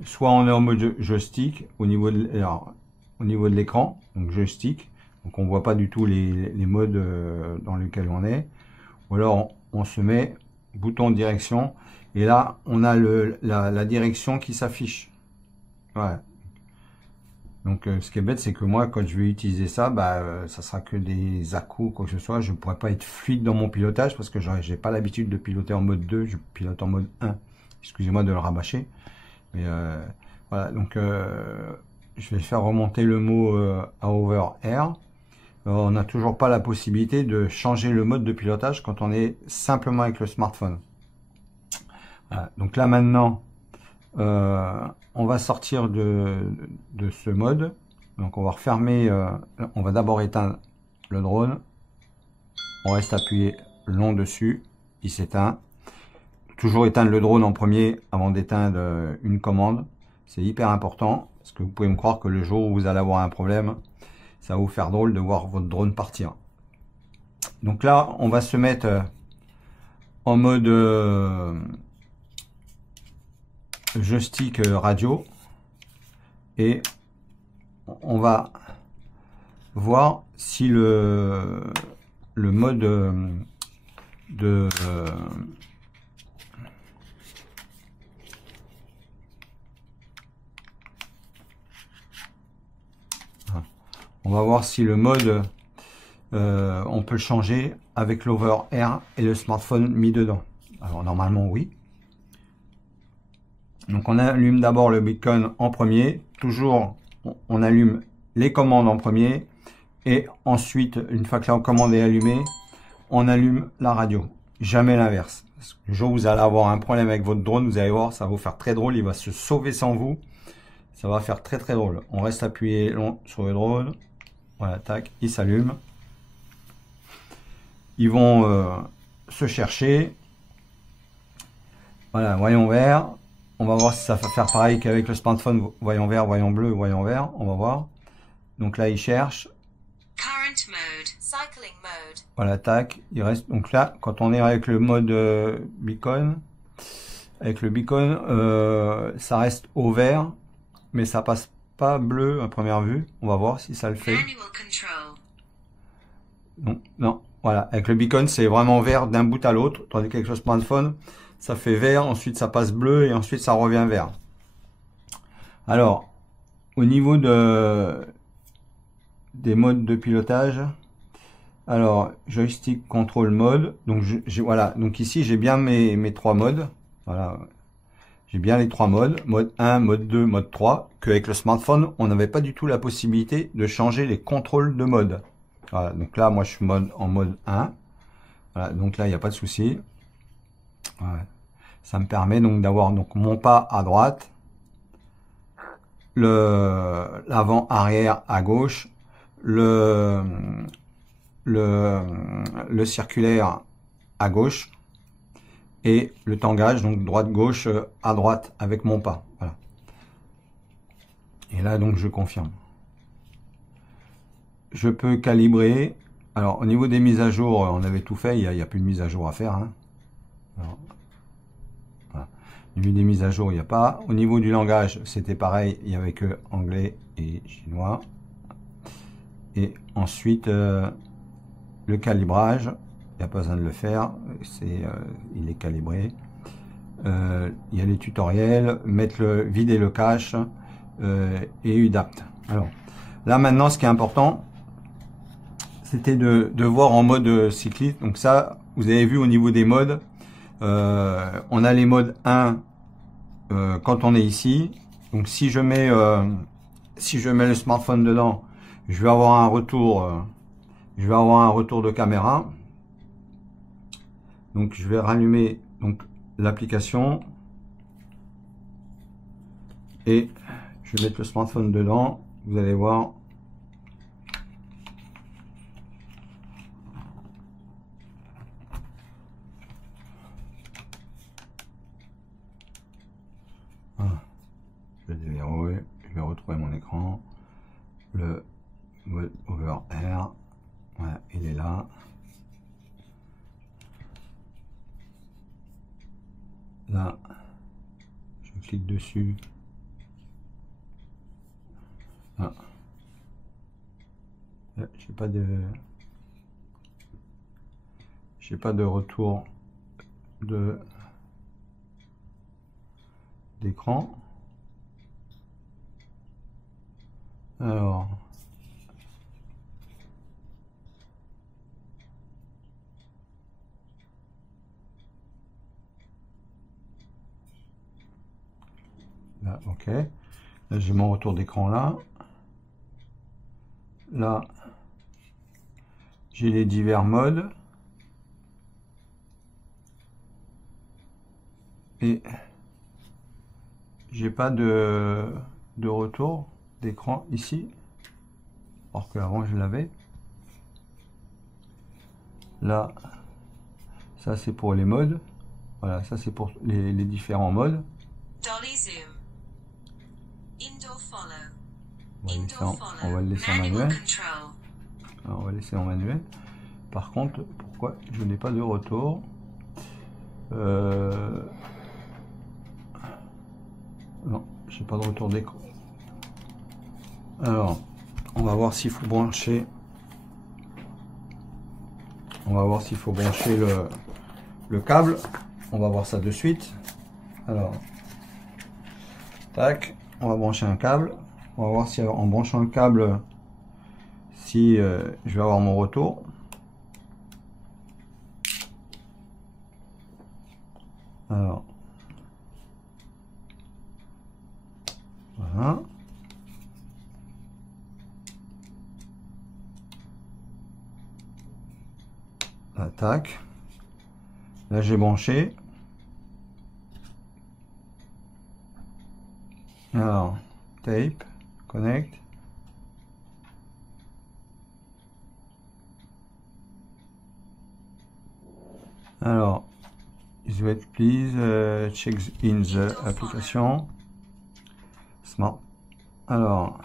soit on est en mode joystick au niveau de l'écran, donc joystick, donc on voit pas du tout les modes dans lesquels on est, ou alors on se met bouton de direction et là on a la direction qui s'affiche. Voilà. Donc ce qui est bête, c'est que moi quand je vais utiliser ça, ça sera que des à-coups, quoi que ce soit. Je ne pourrais pas être fluide dans mon pilotage parce que j'ai pas l'habitude de piloter en mode 2, je pilote en mode 1. Excusez-moi de le rabâcher, mais voilà. Donc je vais faire remonter le mot à over air. On n'a toujours pas la possibilité de changer le mode de pilotage quand on est simplement avec le smartphone. Voilà. Donc là maintenant on va sortir de ce mode. Donc on va refermer, on va d'abord éteindre le drone, on reste appuyé long dessus, il s'éteint. Toujours éteindre le drone en premier avant d'éteindre une commande, c'est hyper important parce que vous pouvez me croire que le jour où vous allez avoir un problème, ça va vous faire drôle de voir votre drone partir. Donc là on va se mettre en mode joystick radio et on va voir si le mode de on va voir si le mode on peut le changer avec l'over air et le smartphone mis dedans. Alors normalement oui. Donc on allume d'abord le beacon en premier, toujours on allume les commandes en premier et ensuite une fois que la commande est allumée, on allume la radio, jamais l'inverse. Le jour où vous allez avoir un problème avec votre drone, vous allez voir, ça va vous faire très drôle, il va se sauver sans vous, ça va faire très très drôle. On reste appuyé long sur le drone, voilà, tac, il s'allume. Ils vont se chercher, voilà, voyons vert. On va voir si ça va faire pareil qu'avec le smartphone, voyons vert, voyons bleu, voyons vert, on va voir. Donc là, il cherche. Cycling mode. Voilà, tac, il reste, donc là, quand on est avec le mode beacon, ça reste au vert, mais ça passe pas bleu à première vue. On va voir si ça le fait. Manual control. Non, non, voilà, avec le beacon, c'est vraiment vert d'un bout à l'autre, tandis qu'avec le smartphone, ça fait vert, ensuite ça passe bleu, et ensuite ça revient vert. Alors, au niveau des modes de pilotage, alors, joystick control mode, donc voilà, donc ici j'ai bien mes trois modes, voilà, j'ai bien les trois modes, mode 1, mode 2, mode 3, qu'avec le smartphone, on n'avait pas du tout la possibilité de changer les contrôles de mode. Voilà, donc là, moi, je suis en mode 1. Voilà, donc là, il n'y a pas de souci. Voilà. Ça me permet donc d'avoir donc mon pas à droite, l'avant arrière à gauche, le circulaire à gauche, et le tangage, donc droite-gauche à droite avec mon pas. Voilà. Et là, donc, je confirme. Je peux calibrer. Alors, au niveau des mises à jour, on avait tout fait. Il n'y a plus de mise à jour à faire. Hein. Alors, voilà. Au niveau des mises à jour, il n'y a pas. Au niveau du langage, c'était pareil. Il n'y avait que anglais et chinois. Et ensuite, le calibrage. Il n'y a pas besoin de le faire, il est calibré. Il y a les tutoriels, vider le cache et UDAPT. Alors là maintenant, ce qui est important, c'était de voir en mode cycliste. Donc ça, vous avez vu au niveau des modes, on a les modes 1 quand on est ici. Donc si je mets le smartphone dedans, je vais avoir un retour de caméra. Donc je vais rallumer donc l'application et je vais mettre le smartphone dedans. Vous allez voir. Voilà. Je vais déverrouiller, je vais retrouver mon écran. Le mode over air, voilà, il est là. Là, je clique dessus. Ah. J'ai pas de retour d'écran. Alors, là, ok. Là, j'ai mon retour d'écran là. Là, j'ai les divers modes. Et j'ai pas de retour d'écran ici. Alors que avant je l'avais. Là, ça c'est pour les modes. Voilà, ça c'est pour les différents modes. Dolly zoom. Indoor follow. On va le laisser en manuel. Alors, on va laisser en manuel. Par contre, pourquoi je n'ai pas de retour? Non, j'ai pas de retour d'écran. Alors, on va voir s'il faut brancher. On va voir s'il faut brancher le câble. On va voir ça de suite. Alors, tac, on va brancher un câble. On va voir si en branchant le câble, si je vais avoir mon retour. Alors, voilà. Tac. Là, j'ai branché. Alors, tape, connect. Alors, is wet please check in the application. Smart. Alors,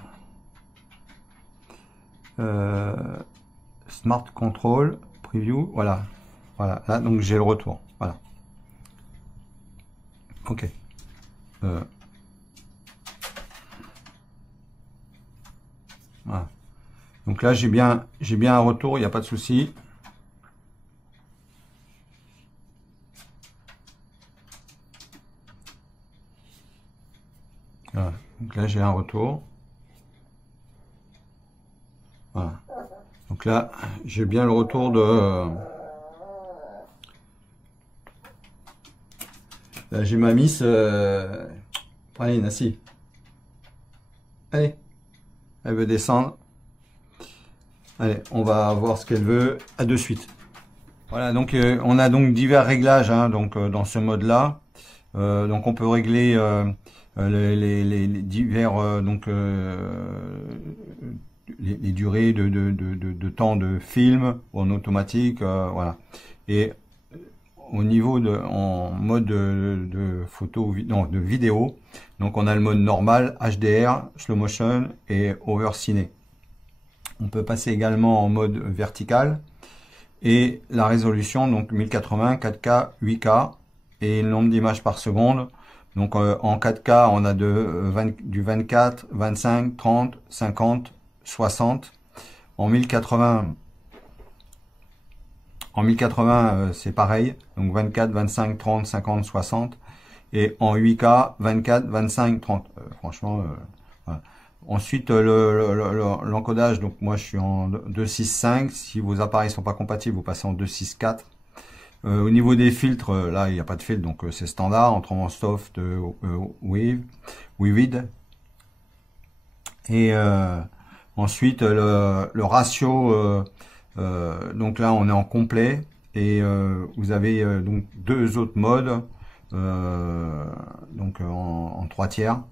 Smart Control, Preview, voilà. Voilà, là, donc j'ai le retour. Voilà. Ok. Voilà. Donc là, j'ai bien un retour, il n'y a pas de souci. Voilà. Donc là, j'ai un retour. Voilà. Donc là, j'ai bien le retour de... Là, j'ai ma miss... Allez, Nassi. Allez. Elle veut descendre. Allez, on va voir ce qu'elle veut. À de suite. Voilà, donc on a donc divers réglages hein, donc, dans ce mode-là. Donc on peut régler les divers... donc les durées de temps de film en automatique, voilà. Et au niveau en mode de photo, non, de vidéo, donc on a le mode normal, HDR, slow motion et over ciné. On peut passer également en mode vertical et la résolution donc 1080, 4K, 8K et le nombre d'images par seconde. Donc en 4K on a du 24, 25, 30, 50, 60. En 1080 c'est pareil, donc 24, 25, 30, 50, 60 et en 8K 24, 25, 30. Franchement voilà. Ensuite l'encodage, donc moi je suis en 2.6.5. Si vos appareils sont pas compatibles, vous passez en 2.6.4. Au niveau des filtres, là il n'y a pas de filtre, donc c'est standard entre en soft, vivid. Et ensuite le ratio, donc là on est en complet et vous avez donc deux autres modes, donc en 3/3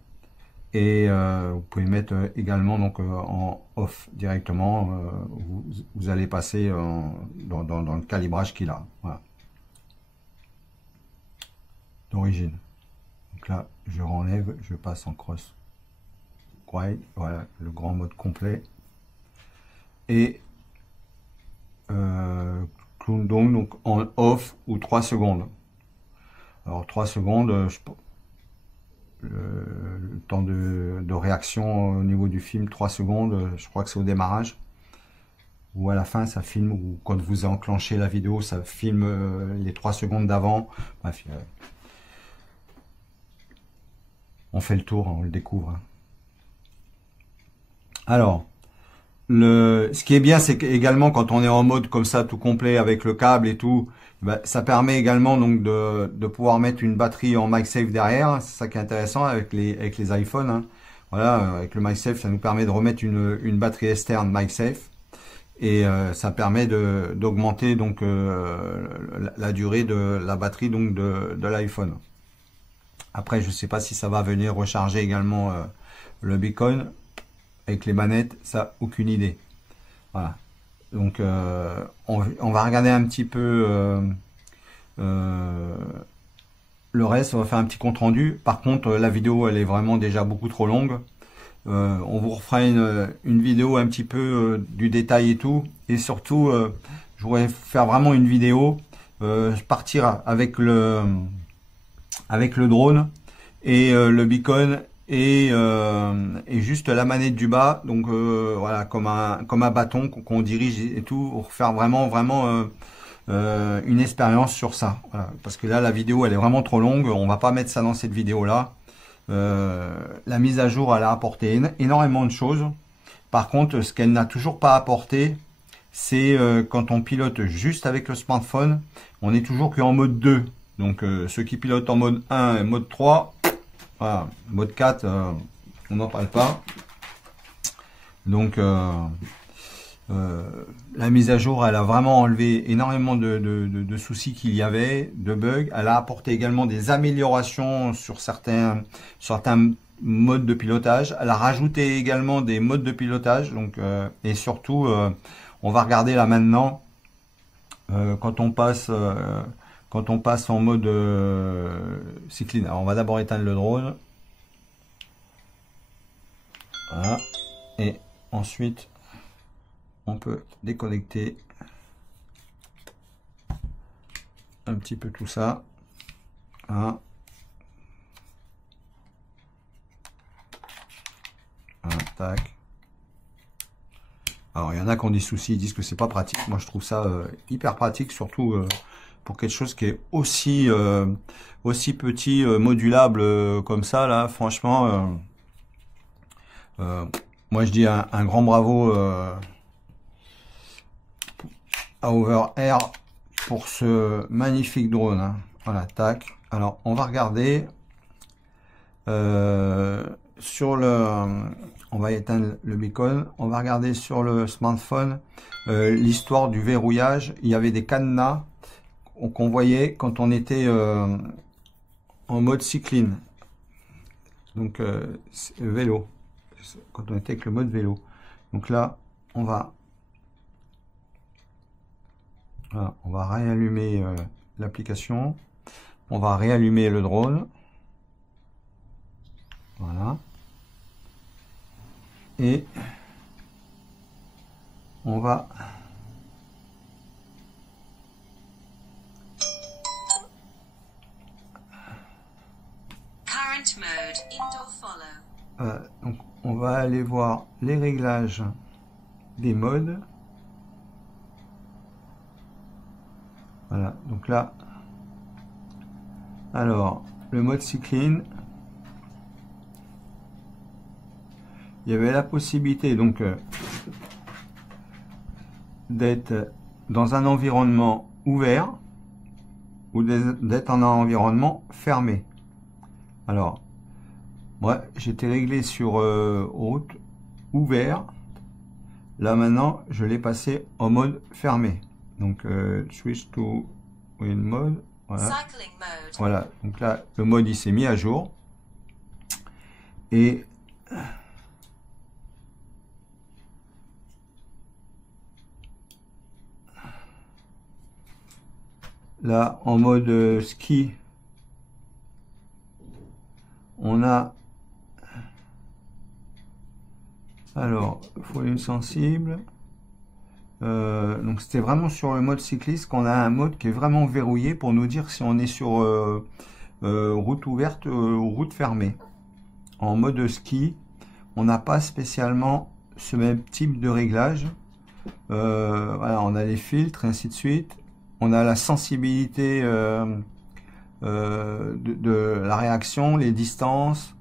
et vous pouvez mettre également donc en off directement. Vous allez passer dans le calibrage qu'il a. Voilà. D'origine. Donc là, je renlève, je passe en cross white, voilà, le grand mode complet. Et donc en off ou 3 secondes. Alors 3 secondes, le temps de réaction au niveau du film, 3 secondes, je crois que c'est au démarrage. Ou à la fin, ça filme, ou quand vous enclenchez la vidéo, ça filme les 3 secondes d'avant. Bref, on fait le tour, on le découvre. Alors, ce qui est bien, c'est également quand on est en mode comme ça, tout complet avec le câble et tout, bah, ça permet également donc de pouvoir mettre une batterie en MagSafe derrière. C'est ça qui est intéressant avec les iPhones. Hein. Voilà, avec le MagSafe, ça nous permet de remettre une batterie externe MagSafe et ça permet d'augmenter donc la durée de la batterie donc de l'iPhone. Après, je sais pas si ça va venir recharger également le beacon avec les manettes, ça aucune idée. Voilà. Donc on va regarder un petit peu le reste, on va faire un petit compte rendu. Par contre, la vidéo elle est vraiment déjà beaucoup trop longue. On vous refera une vidéo un petit peu du détail et tout. Et surtout, je voudrais faire vraiment une vidéo, partir avec le drone et le beacon et juste la manette du bas, donc voilà, comme un bâton qu'on dirige et tout, pour faire vraiment une expérience sur ça. Voilà, parce que là la vidéo elle est vraiment trop longue, on va pas mettre ça dans cette vidéo là. La mise à jour elle a apporté énormément de choses. Par contre, ce qu'elle n'a toujours pas apporté, c'est quand on pilote juste avec le smartphone, on est toujours qu'en mode 2. Donc ceux qui pilotent en mode 1 et mode 3, voilà, mode 4, on n'en parle pas. Donc la mise à jour, elle a vraiment enlevé énormément de soucis qu'il y avait, de bugs. Elle a apporté également des améliorations sur certains modes de pilotage. Elle a rajouté également des modes de pilotage. Donc et surtout, on va regarder là maintenant quand on passe en mode cycline. Alors on va d'abord éteindre le drone. Voilà. Et ensuite, on peut déconnecter un petit peu tout ça. Hein. Voilà, tac. Alors il y en a qui ont des soucis, ils disent que c'est pas pratique. Moi je trouve ça hyper pratique, surtout pour quelque chose qui est aussi aussi petit, modulable comme ça là. Franchement, moi je dis un grand bravo à Overair pour ce magnifique drone. Hein. Voilà, tac. Alors on va regarder sur le... On va éteindre le beacon. On va regarder sur le smartphone l'histoire du verrouillage. Il y avait des cadenas qu'on voyait quand on était en mode cycling. Donc vélo. Quand on était avec le mode vélo. Donc là, on va réallumer l'application. On va réallumer le drone. Voilà. Et on va Current mode, indoor follow. Donc on va aller voir les réglages des modes. Voilà, donc là, alors le mode cycling, il y avait la possibilité donc d'être dans un environnement ouvert ou d'être en un environnement fermé. Alors, moi j'étais réglé sur route ouvert. Là maintenant, je l'ai passé en mode fermé. Donc switch to wind mode. Voilà. Cycling mode. Voilà. Donc là, le mode il s'est mis à jour. Et là, en mode ski, on a alors foyer sensible. Donc c'était vraiment sur le mode cycliste qu'on a un mode qui est vraiment verrouillé pour nous dire si on est sur route ouverte ou route fermée. En mode ski, on n'a pas spécialement ce même type de réglage. Voilà, on a les filtres, ainsi de suite. On a la sensibilité de la réaction, les distances.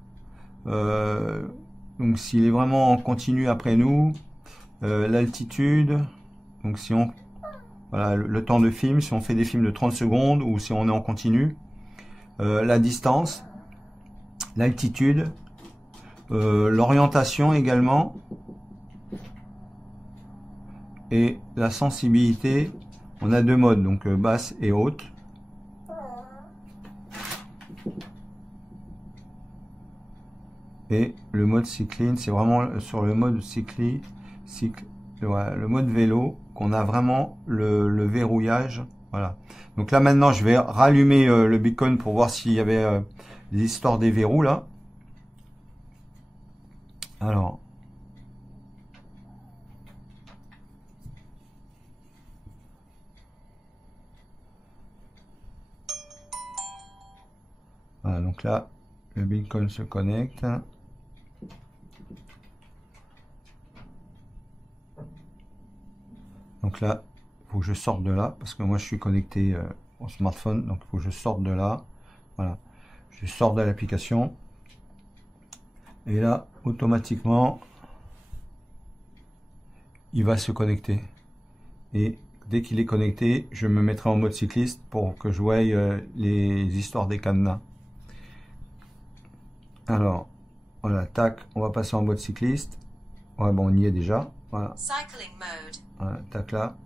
Donc s'il est vraiment en continu après nous, l'altitude. Donc si on voilà le temps de film, si on fait des films de 30 secondes ou si on est en continu, la distance, l'altitude, l'orientation également et la sensibilité. On a deux modes, donc basse et haute. Et le mode cycling, c'est vraiment sur le mode le mode vélo qu'on a vraiment le verrouillage. Voilà. Donc là maintenant, je vais rallumer le beacon pour voir s'il y avait des histoires des verrous là. Alors. Voilà, donc là, le beacon se connecte. Donc là, il faut que je sorte de là, parce que moi je suis connecté au smartphone, donc il faut que je sorte de là. Voilà, je sors de l'application. Et là, automatiquement, il va se connecter. Et dès qu'il est connecté, je me mettrai en mode cycliste pour que je voie les histoires des cadenas. Alors, voilà, tac, on va passer en mode cycliste. Ouais, bon, on y est déjà. Voilà. Cycling mode. Voilà, tac là.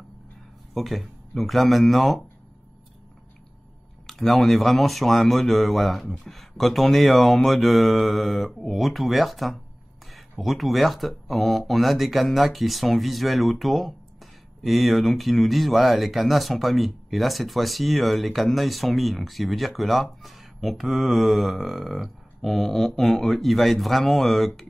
Ok. Donc là maintenant, là on est vraiment sur un mode, voilà. Donc, quand on est en mode route ouverte, on a des cadenas qui sont visuels autour et donc qui nous disent voilà les cadenas sont pas mis. Et là cette fois-ci les cadenas ils sont mis. Donc ce qui veut dire que là on peut il va être vraiment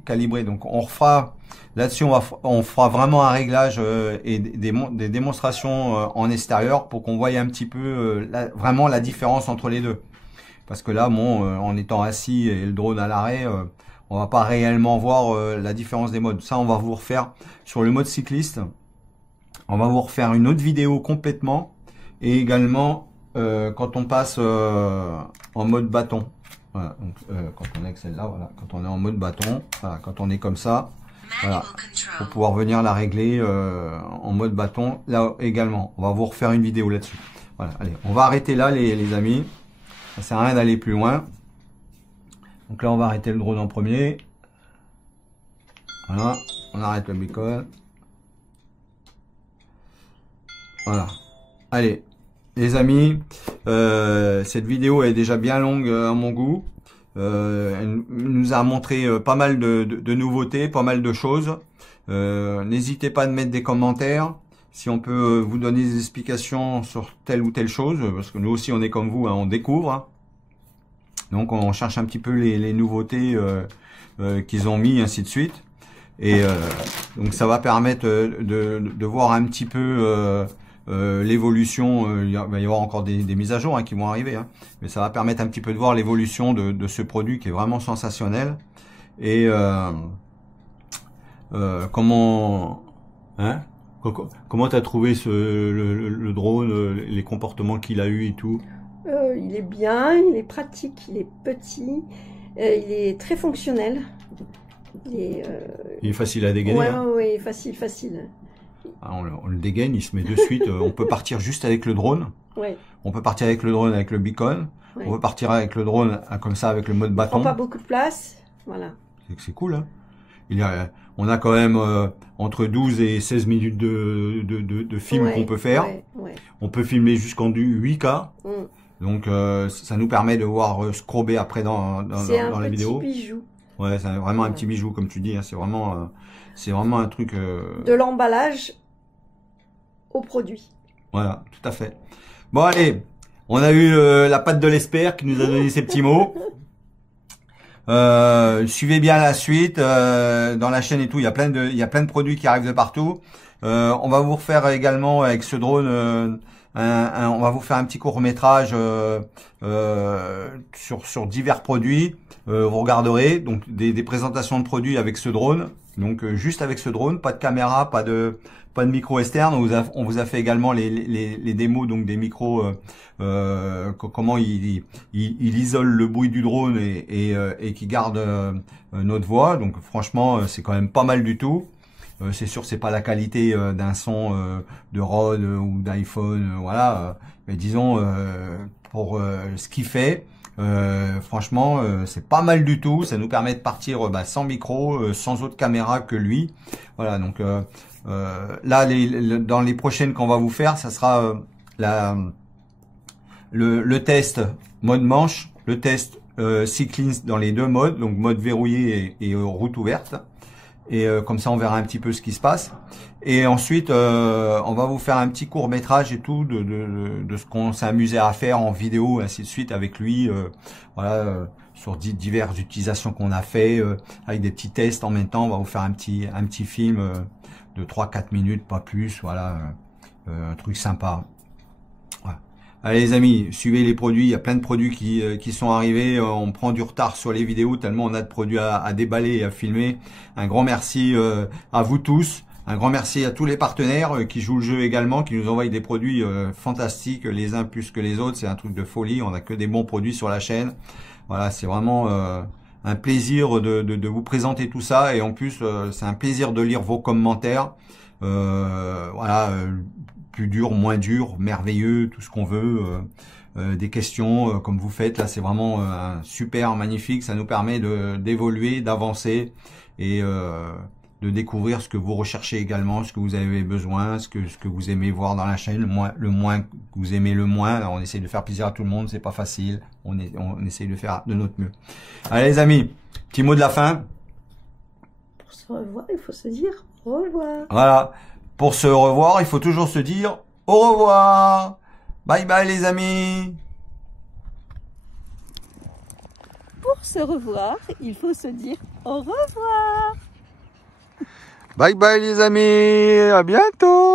calibré. Donc on refera Là-dessus, on fera vraiment un réglage et des démonstrations en extérieur pour qu'on voie un petit peu vraiment la différence entre les deux. Parce que là, bon, en étant assis et le drone à l'arrêt, on va pas réellement voir la différence des modes. Ça, on va vous refaire sur le mode cycliste. On va vous refaire une autre vidéo complètement. Et également, quand on passe en mode bâton. Voilà, donc quand on est avec celle-là, voilà, quand on est en mode bâton, voilà, quand on est comme ça, voilà, pour pouvoir venir la régler en mode bâton, là également. On va vous refaire une vidéo là-dessus. Voilà, allez, on va arrêter là les amis. Ça sert à rien d'aller plus loin. Donc là, on va arrêter le drone en premier. Voilà, on arrête le beacon. Voilà. Allez, les amis, cette vidéo est déjà bien longue à mon goût. Elle nous a montré pas mal de nouveautés, pas mal de choses. N'hésitez pas à mettre des commentaires. Si on peut vous donner des explications sur telle ou telle chose, parce que nous aussi on est comme vous, hein, on découvre. Hein. Donc on cherche un petit peu les nouveautés qu'ils ont mis, ainsi de suite. Et donc ça va permettre de voir un petit peu l'évolution. Il va y avoir encore des mises à jour hein, qui vont arriver. Hein. Mais ça va permettre un petit peu de voir l'évolution de ce produit qui est vraiment sensationnel. Et comment... Hein, comment tu as trouvé le drone, les comportements qu'il a eu et tout? Il est bien, il est pratique, il est petit, il est très fonctionnel. Il est facile à dégainer. Ouais, hein. ouais, facile. Alors, on le dégaine, il se met de suite. On peut partir juste avec le drone. Ouais. On peut partir avec le drone avec le beacon. Ouais. On peut partir avec le drone comme ça avec le mode bâton. Il prend pas beaucoup de place. Voilà. C'est cool. Hein. On a quand même entre 12 et 16 minutes de film qu'on peut faire. Ouais. On peut filmer jusqu'en 8K. Donc ça nous permet de voir scrober après dans la vidéo. C'est un petit bijou. Ouais, c'est vraiment un petit bijou comme tu dis. Hein. C'est vraiment un truc. De l'emballage au produit. Voilà, tout à fait. Bon allez, on a eu la patte de l'espère qui nous a donné ces petits mots. Suivez bien la suite dans la chaîne et tout. Il y a plein de produits qui arrivent de partout. On va vous refaire également avec ce drone. On va vous faire un petit court-métrage sur divers produits. Vous regarderez donc des présentations de produits avec ce drone. Donc juste avec ce drone, pas de caméra, pas de micro externe. On vous a fait également les démos donc des micros, comment il isole le bruit du drone et qui garde notre voix. Donc franchement, c'est quand même pas mal du tout. C'est sûr, c'est pas la qualité d'un son de Rode ou d'iPhone, voilà. Mais disons pour ce qu'il fait. Franchement, c'est pas mal du tout. Ça nous permet de partir sans micro, sans autre caméra que lui. Voilà, donc là, dans les prochaines qu'on va vous faire, ça sera le test mode manche, le test cycliste dans les deux modes, donc mode verrouillé et route ouverte. Et comme ça, on verra un petit peu ce qui se passe. Et ensuite, on va vous faire un petit court-métrage et tout de ce qu'on s'est amusé à faire en vidéo, ainsi de suite, avec lui. Voilà, sur diverses utilisations qu'on a fait, avec des petits tests en même temps. On va vous faire un petit film de 3-4 minutes, pas plus. Voilà, un truc sympa. Voilà. Allez les amis, suivez les produits. Il y a plein de produits qui sont arrivés. On prend du retard sur les vidéos tellement on a de produits à déballer et à filmer. Un grand merci à vous tous. Un grand merci à tous les partenaires qui jouent le jeu également, qui nous envoient des produits fantastiques, les uns plus que les autres. C'est un truc de folie. On n'a que des bons produits sur la chaîne. Voilà, c'est vraiment un plaisir de vous présenter tout ça. Et en plus, c'est un plaisir de lire vos commentaires. Voilà, plus dur, moins dur, merveilleux, tout ce qu'on veut. Des questions comme vous faites. Là, c'est vraiment super magnifique. Ça nous permet d'évoluer, d'avancer et de découvrir ce que vous recherchez également, ce que vous avez besoin, ce que vous aimez voir dans la chaîne, le moins que vous aimez le moins. Alors, on essaye de faire plaisir à tout le monde, c'est pas facile. On essaye de faire de notre mieux. Allez les amis, petit mot de la fin. Pour se revoir, il faut se dire au revoir. Voilà, pour se revoir, il faut toujours se dire au revoir. Bye bye les amis. Pour se revoir, il faut se dire au revoir. Bye bye les amis, à bientôt.